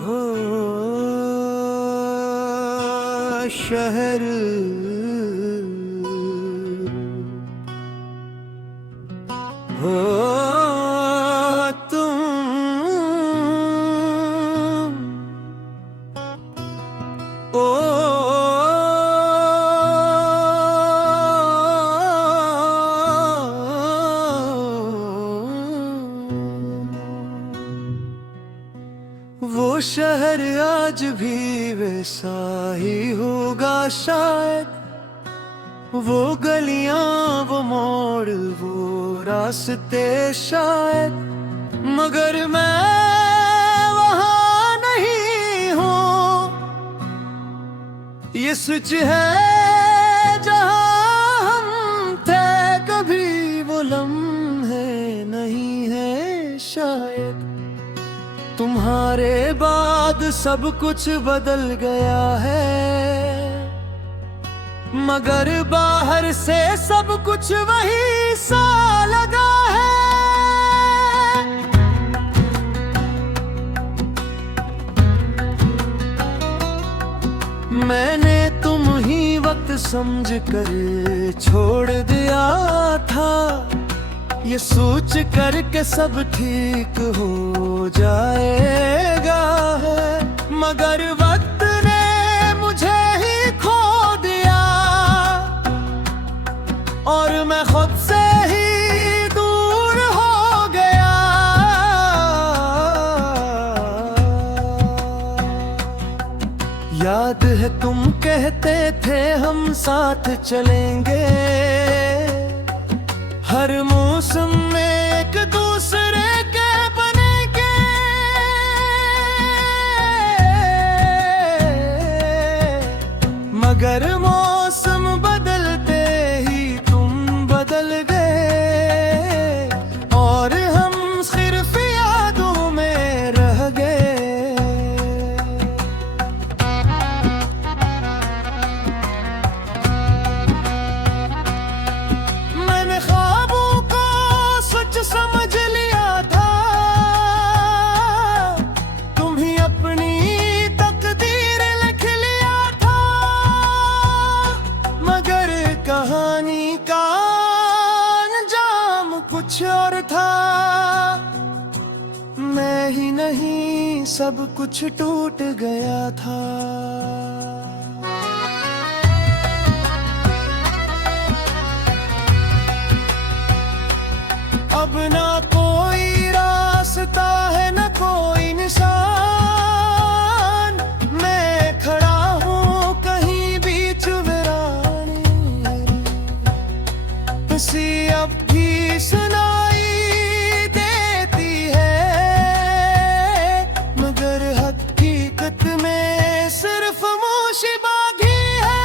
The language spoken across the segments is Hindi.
हो शहर हो तुम ओ वो शहर आज भी वैसा ही होगा शायद, वो गलियां वो मोड़ वो रास्ते शायद, मगर मैं वहां नहीं हूँ। ये सच है जहां हम थे कभी, वो लम्हे नहीं है शायद। तुम्हारे बाद सब कुछ बदल गया है, मगर बाहर से सब कुछ वही सा लगा है। मैंने तुम ही वक्त समझ कर छोड़ दिया था, ये सोच कर के सब ठीक हो जाएगा है, मगर वक्त ने मुझे ही खो दिया और मैं खुद से ही दूर हो गया। याद है तुम कहते थे हम साथ चलेंगे, हर मौसम में एक दूसरे के बनेंगे। मगर मौसम बदलते ही तुम बदल गए और हम सिर्फ यादों में रह गए। मैंने समझ लिया था तुम ही अपनी तकदीर लिख लिया था, मगर कहानी का अंजाम कुछ और था। मैं ही नहीं सब कुछ टूट गया था। अब ना कोई रास्ता है न कोई निशान, मैं खड़ा हूँ कहीं बीच वीरानी। किसी अब भी सुनाई देती है, मगर हकीकत में सिर्फ मूशीबागी है।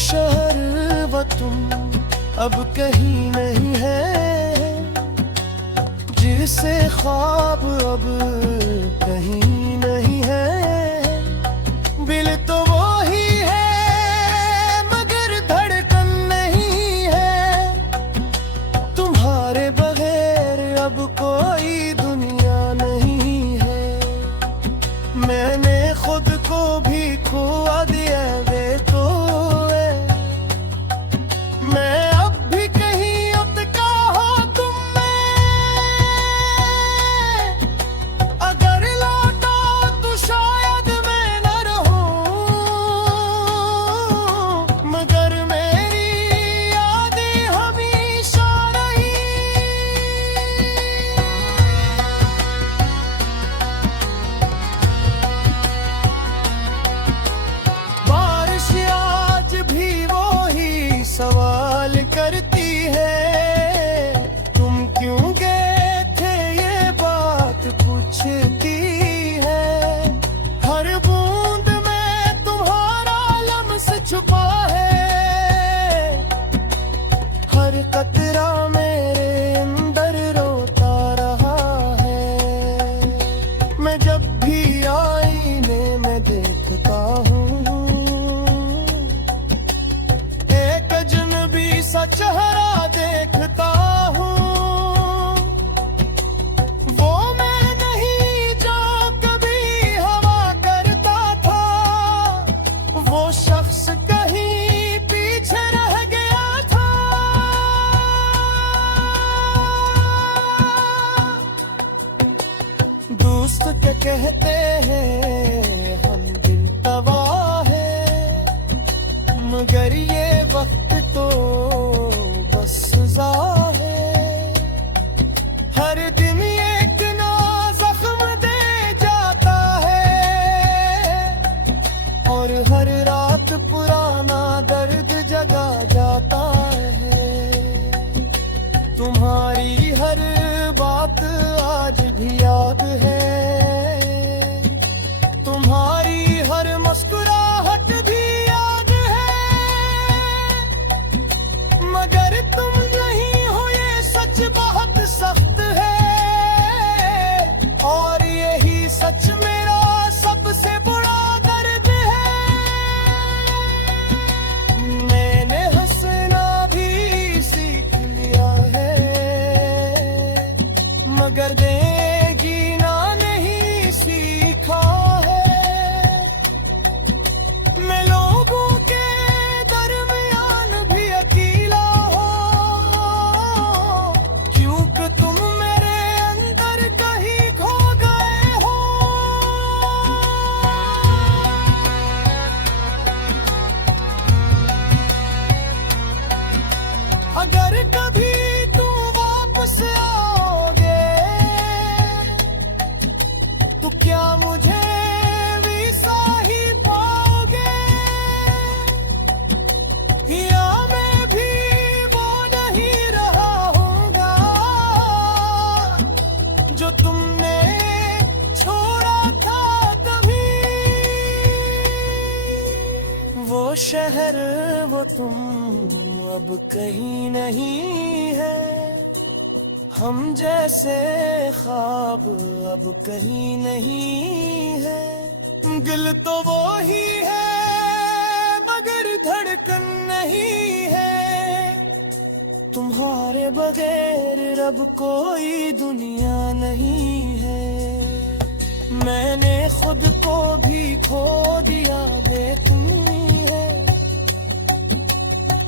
शहर व तुम अब कहीं नहीं है, जिसे ख्वाब अब कहीं नहीं है। दिल तो वो ही है मगर धड़कन नहीं है, तुम्हारे बगैर अब कोई दुनिया नहीं है। मैंने खुद को भी खोआ दिया वे तो, मैं अब भी कहीं अटका हो तुम में। अगर लौटा तो शायद वो शख्स कहीं पीछे रह गया था। दोस्त क्या कहते हैं हम दिल तबाह है, मगर ये वक्त तो बस सजा है। हर दिन एक ना जख्म दे जाता है, और हर रात पुराना दर्द जगा जाता है। तुम्हारी हर बात आज भी याद है, तुम्हारी हर मुस्कुराहट भी याद है। मगर तुम नहीं हो ये सच बहुत सख्त है, और यही सच मेरा सबसे बड़ा दर्द है। मैंने हंसना भी सीख लिया है, मगर देगी ना नहीं सीखा है। मैं लोगों के दरमियान भी अकेला हो, क्योंकि तुम मेरे अंदर कहीं खो गए हो। अगर कभी तुम वापस आओगे तो क्या मुझे वीसा ही पाओगे, या मैं भी वो नहीं रहा होगा जो तुमने छोड़ा था कभी। वो शहर वो तुम अब कहीं नहीं है, हम जैसे ख्वाब अब कहीं नहीं है। दिल तो वो ही है मगर धड़कन नहीं है, तुम्हारे बगैर अब कोई दुनिया नहीं है। मैंने खुद को भी खो दिया बेतुनी है,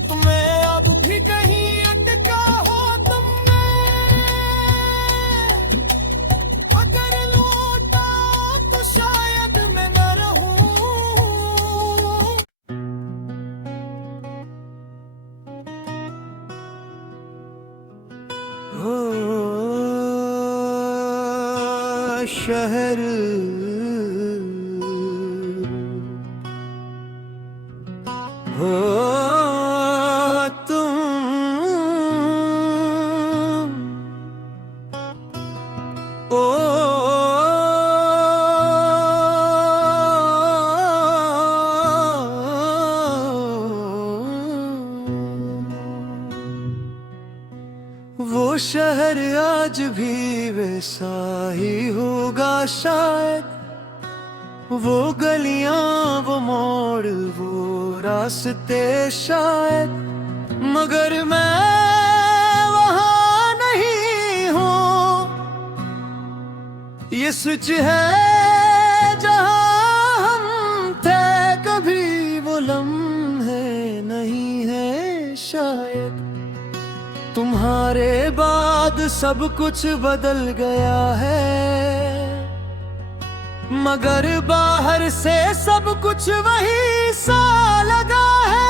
तुम्हें अब भी कहीं अटका हो तुमने। अगर लौटा तो शायद मैं न रहूं। हो शहर हो तुम, ओ वो शहर आज भी वैसा ही होगा शायद, वो गलियां वो मोड़ वो रास्ते शायद, मगर मैं वहां नहीं हूँ। ये सच है जहां हम थे कभी, वो लम्हे नहीं है शायद। तुम्हारे बाद सब कुछ बदल गया है, मगर बाहर से सब कुछ वही सा लगा है।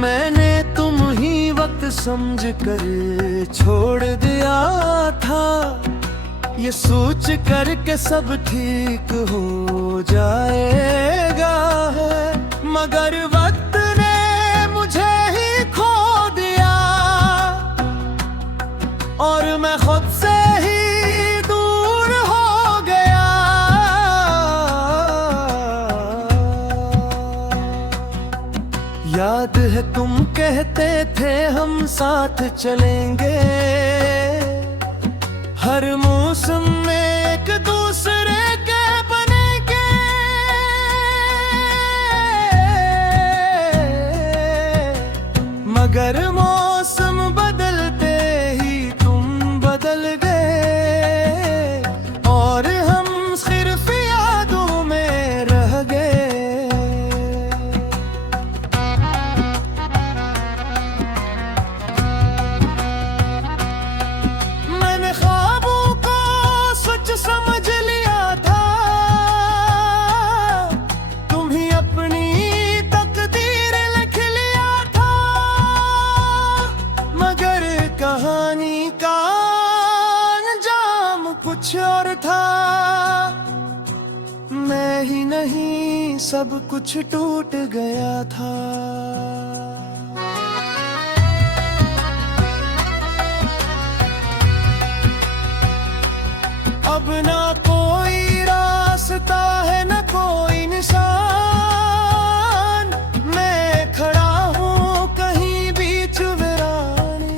मैंने तुम ही वक्त समझ कर छोड़ दिया था, ये सोच कर के सब ठीक हो जाएगा है। मगर वक्त ने मुझे ही खो दिया, और मैं खुद से ही दूर हो गया। याद है तुम कहते थे हम साथ चलेंगे, हर मौसम में एक दूसरे के बनेंगे। मगर मौसम बदलते ही तुम बदल गए। कुछ और था, मैं ही नहीं सब कुछ टूट गया था। अब ना कोई रास्ता है न कोई निशान, मैं खड़ा हूँ कहीं बीच वीरानी।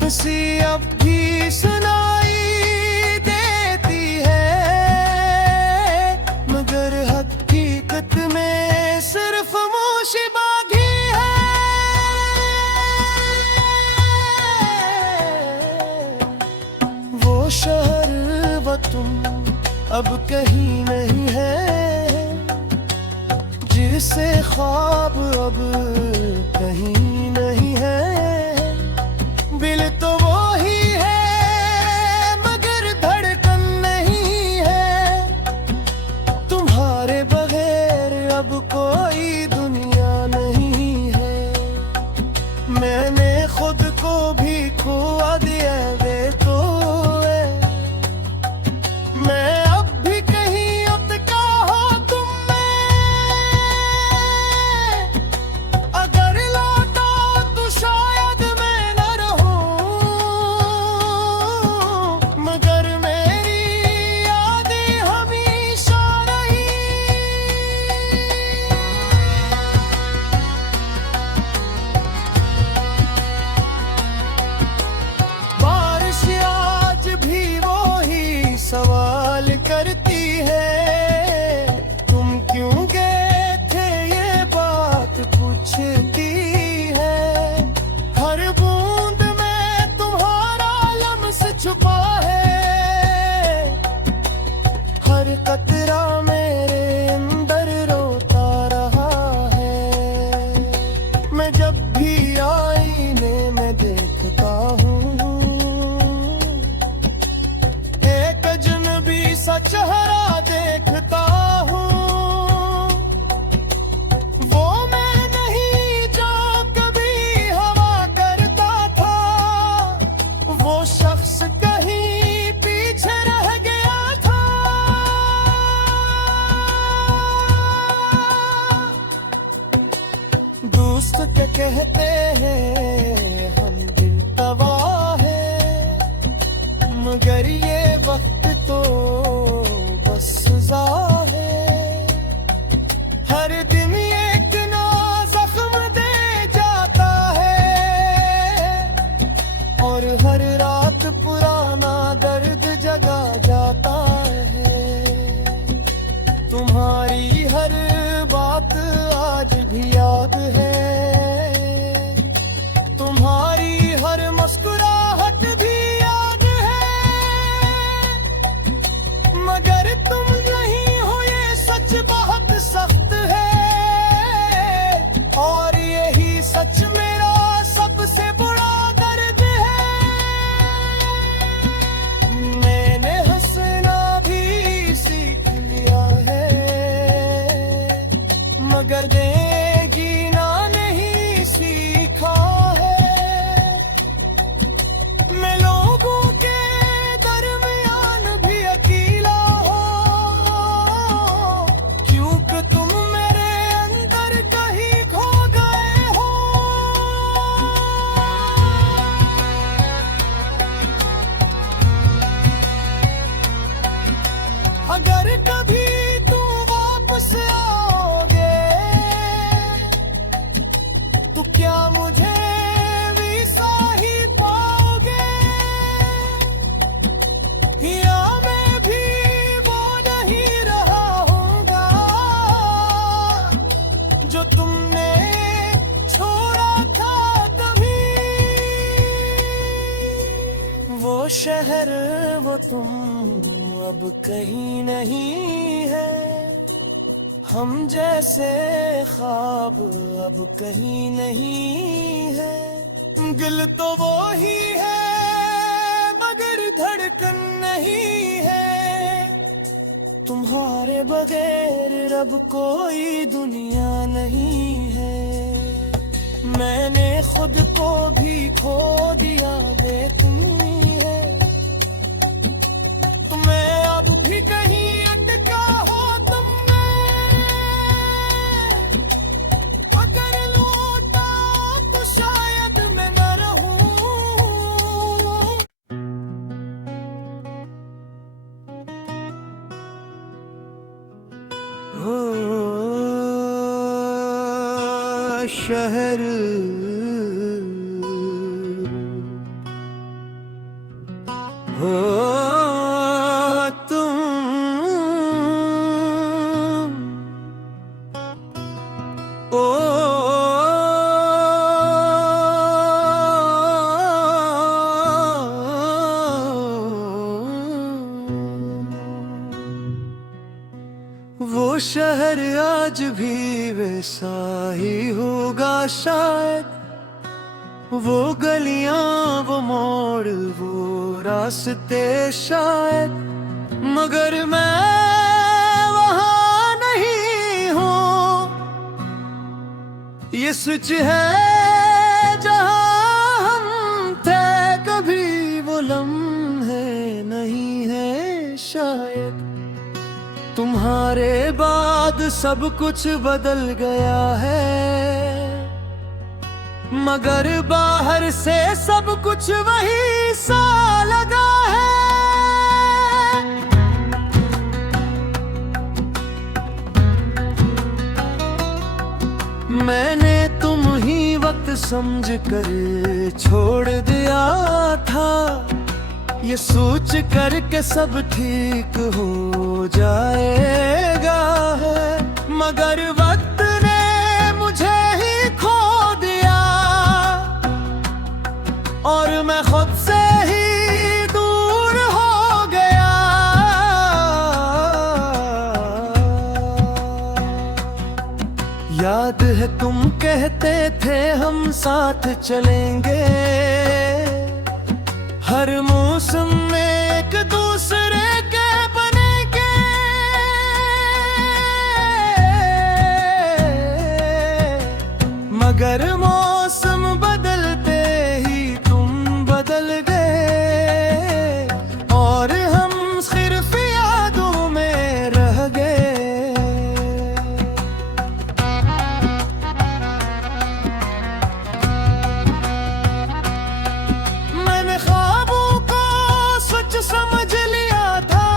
किसी अब भी सुनाई देती है, मगर हकीकत में सिर्फ मोशीबागी है। वो शहर व तुम अब कहीं नहीं है, जिसे ख्वाब अब कहीं नहीं है। दिल तो वो ही है मगर धड़कन नहीं है, तुम्हारे बगैर अब कोई दुनिया नहीं है। मैंने खुद को भी खोआ दिया वे तो है, मैं अब भी कहीं अटका हो तुम में। अगर लौटा तो शायद मैं न रहूं, मगर मेरी यादें हमेशा रही। बारिश आज भी वो ही सवाल करती है, तुम क्यों गए थे ये बात पूछती है। हर बूंद में तुम्हारा लम्स छुपा है, हर कतरा मेरे अंदर रोता रहा है। मैं जब भी आईने में देखता हूँ, एक अजनबी सा चेहरा देखता हूँ। वो मैं नहीं जो कभी हवा करता था, वो शख्स कहीं पीछे रह गया था। दोस्त क्या कहते हैं हम दिल तबाह है, मगर ये वक्त तो बस सजा है। हर दिन एक ना जख्म दे जाता है, और हर रात पुराना दर्द जगा जाता है। तुम्हारी हर बात आज भी याद है, तुम्हारी हर मुस्कुराहट भी याद है। मगर तुम नहीं हो ये सच बहुत सख्त है, और यही सच मेरा सबसे बड़ा दर्द है। मैंने हंसना भी सीख लिया है, मगर जीना नहीं सीखा है। मैं लोगों के दरमियान भी अकेला हो, क्योंकि तुम मेरे अंदर कहीं खो गए हो। अगर कभी तुम वापस आओगे, तो क्या मुझे भी साही पाओगे, या मैं भी वो नहीं रहा होगा जो तुमने छोड़ा था कभी। वो शहर वो तुम अब कहीं नहीं है, हम जैसे ख्वाब अब कहीं नहीं है। दिल तो वो ही है मगर धड़कन नहीं है, तुम्हारे बगैर रब कोई दुनिया नहीं है। मैंने खुद को भी खो दिया, तुम ही है हो शहर हो तुम ओ वो शहर आज भी वैसा ही होगा शायद, वो गलियां वो मोड़ वो रास्ते शायद, मगर मैं वहां नहीं हूँ। ये सच है जहां हम थे कभी, वो लम्हे नहीं है शायद। तुम्हारे बाद सब कुछ बदल गया है, मगर बाहर से सब कुछ वही सा लगा है। मैंने तुम ही वक्त समझ कर छोड़ दिया था, ये सोच कर के सब ठीक हो जाएगा है, मगर वक्त ने मुझे ही खो दिया और मैं खुद से ही दूर हो गया। याद है तुम कहते थे हम साथ चलेंगे, हर मौसम में एक दूसरे के बनेंगे। मगर मौसम बदलते ही तुम बदल गए और हम सिर्फ यादों में रह गए। मैंने समझ लिया था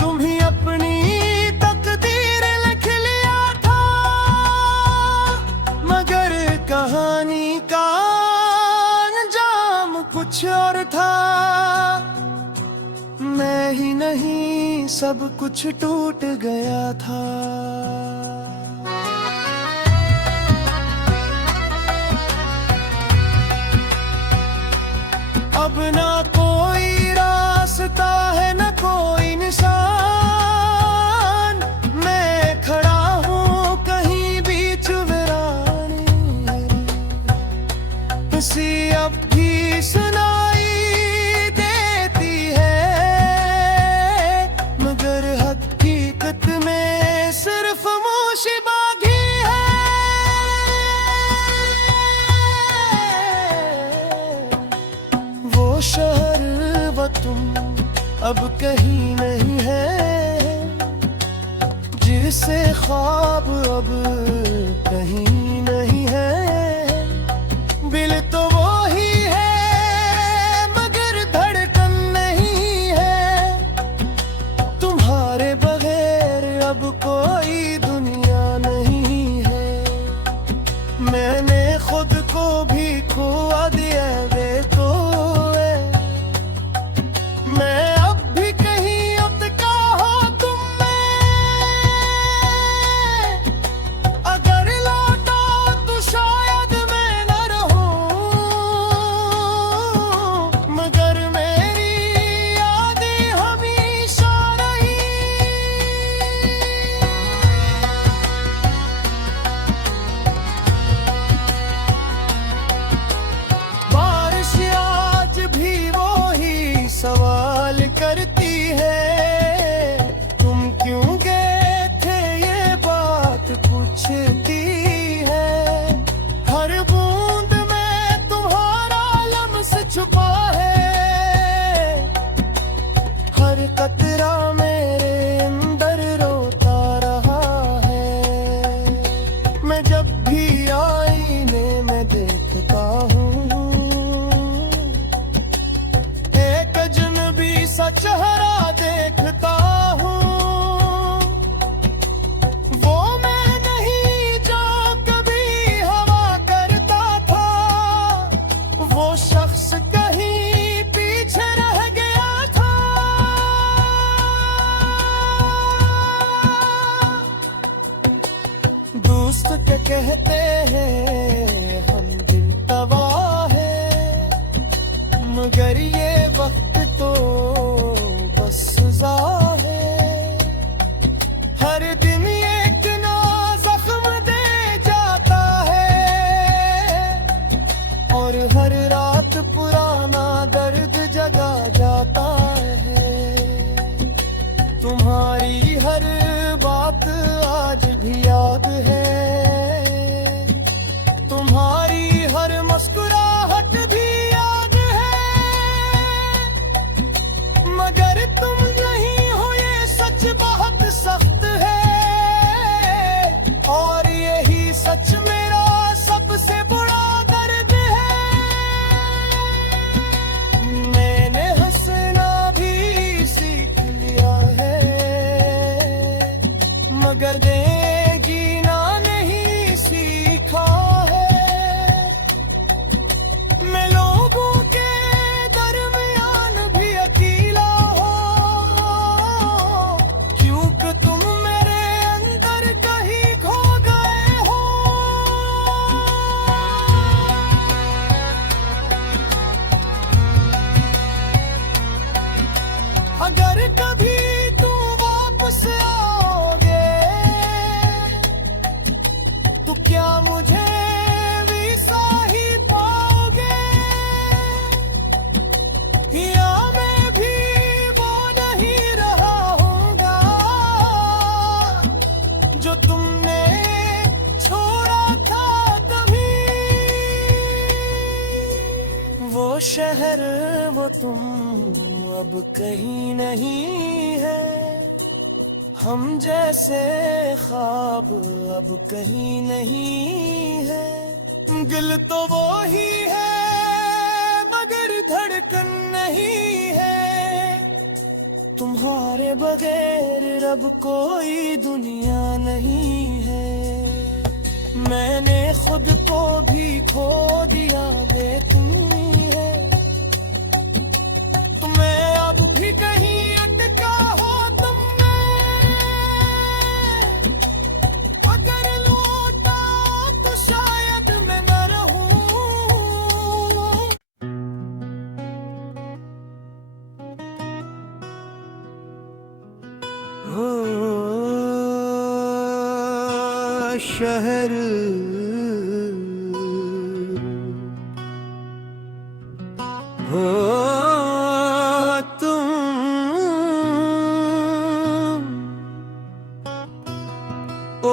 तुम ही अपनी तकदीर लिख लिया था, मगर कहानी का अंजाम कुछ और था। मैं ही नहीं सब कुछ टूट गया था। अब ना कोई रास्ता है न कोई निशान, मैं खड़ा हूँ कहीं बीच वीरानी। किसी अब भी सुनाई देती है, मगर हकीकत में सिर्फ मुशीबागी है। वो शहर वो तुम अब कहीं नहीं है, जिसे ख्वाब अब कहीं नहीं है। दिल तो वो ही है मगर धड़कन नहीं है, तुम्हारे बगैर अब कोई दुनिया नहीं है। मैंने खुद को भी खोआ दिया वे तो मैं अब भी कहीं अटका हो तुम में। अगर लौटा तो शायद मैं न रहूं, मगर मेरी यादें हमेशा रही। बारिश आज भी वो ही सवाल करती है, तुम क्यों गए थे ये बात पूछती है। हर बूंद में तुम्हारा लम्स छुपा है, हर कतरा मेरे अंदर रोता रहा है। मैं जब भी आईने में देखता हूँ एक अजनबी सा चेहरा देखता हूँ। मगर ये वक्त तो बस सजा है। हर दिन एक ना जख्म दे जाता है और हर रात पुराना दर्द जगा जाता है। तुम्हारी हर बात आज भी याद है, तुम्हारी हर मुस्कुराहट भी याद है। मगर तुम नहीं हो ये सच बहुत सख्त है, और यही सच मेरा सबसे बड़ा दर्द है। मैंने हंसना भी सीख लिया है, मगर जीना नहीं सीखा है। मैं लोगों के दरमियान भी अकेला हो, क्योंकि तुम मेरे अंदर कहीं खो गए हो। अगर कभी तुम वापस आओगे तो क्या मुझे भी साही पाओगे, या मैं भी वो नहीं रहा होऊंगा जो तुमने छोड़ा था तभी। वो शहर वो तुम अब कहीं नहीं है, हम जैसे ख्वाब अब कहीं नहीं है। दिल तो वो ही है मगर धड़कन नहीं है, तुम्हारे बगैर अब कोई दुनिया नहीं है। मैंने खुद को भी खो दिया बेखुदी है, तुम्हें अब भी कहीं अटका हो तुमने। अगर लौटा तो शायद मैं न रहूं। हो शहर हो ओ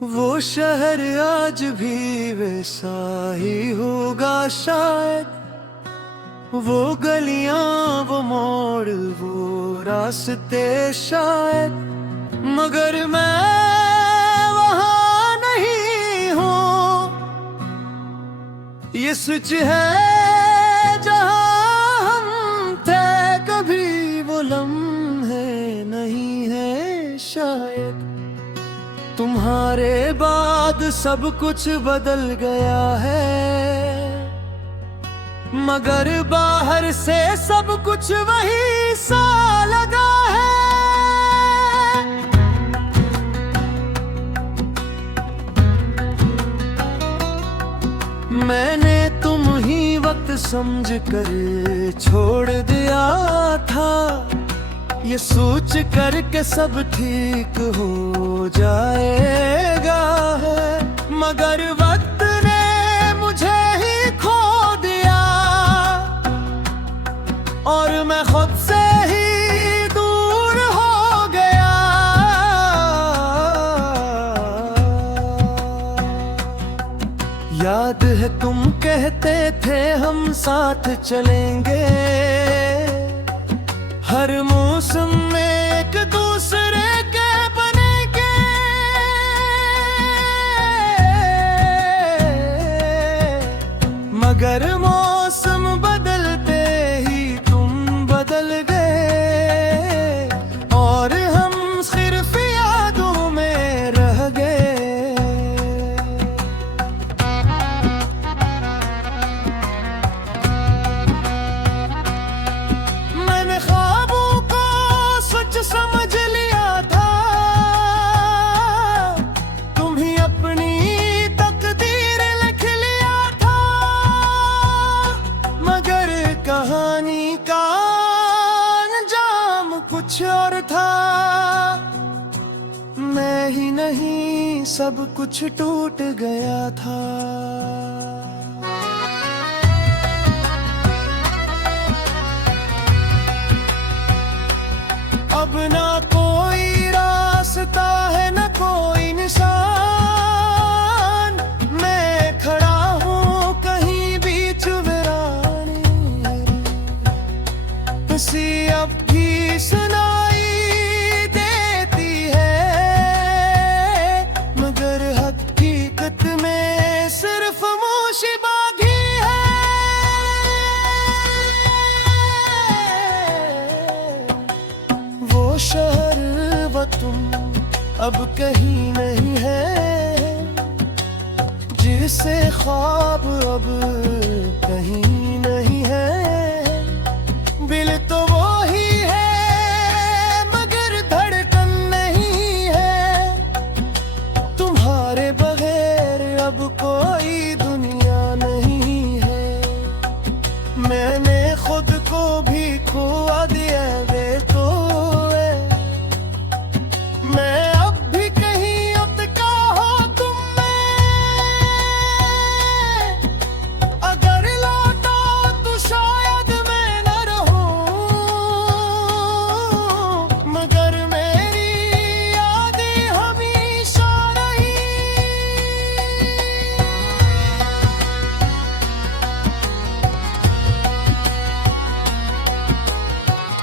वो शहर आज भी वैसा ही होगा शायद, वो गलियां वो मोड़ वो रास्ते शायद, मगर मैं वहां नहीं हूँ। ये सच है जहां हम थे कभी, वो लम्हे नहीं है शायद। तुम्हारे बाद सब कुछ बदल गया है, मगर बाहर से सब कुछ वही सा लगा है। मैंने तुम ही वक्त समझ कर छोड़ दिया था, ये सोच कर के सब ठीक हो जाएगा है, मगर वक्त ने मुझे ही खो दिया और मैं खुद से ही दूर हो गया। याद है तुम कहते थे हम साथ चलेंगे, हर मौसम में एक दूसरे के बनेंगे। मगर मौसम बदलते ही तुम बदल गए और हम सिर्फ यादों में रह गए। था, मैं ही नहीं सब कुछ टूट गया था। अब ना कोई रास्ता है न कोई निशान, मैं खड़ा हूँ कहीं बीच वीरानी। हंसी अब भी सुनाई देती है, मगर हकीकत में सिर्फ मोशीबागी है। वो शहर व तुम अब कहीं नहीं है, जिसे ख्वाब अब कहीं नहीं है। दिल तो वो ही है मगर धड़कन नहीं है। तुम्हारे बगैर अब कोई दुनिया नहीं है। मैंने खुद को भी खोआ दिया वे तो है। मैं अब भी कहीं अटका हो तुम में, अगर लौटा तो शायद मैं न रहूं, मगर मेरी यादें हमेशा रही।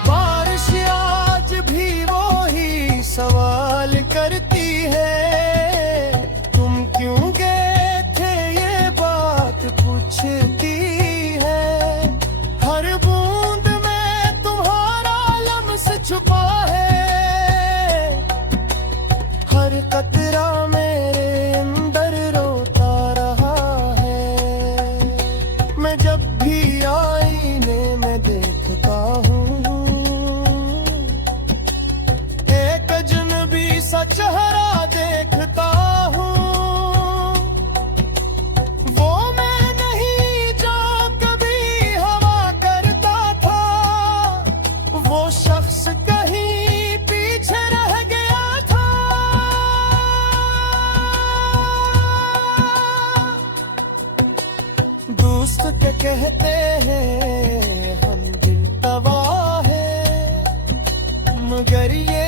बारिश आज भी वो ही सवाल करती है, तुम क्यों गए थे ये बात पूछती है। हर बूंद में तुम्हारा लम्स छुपा है, हर कतरा मेरे अंदर रोता रहा है। मैं जब भी आईने में देखता हूँ, एक अजनबी सा चेहरा देखता हूँ। वो मैं नहीं जो कभी हवा करता था, वो शख्स कहीं पीछे रह गया था। दोस्त क्या कहते हैं हम दिल तबाह है, मगर ये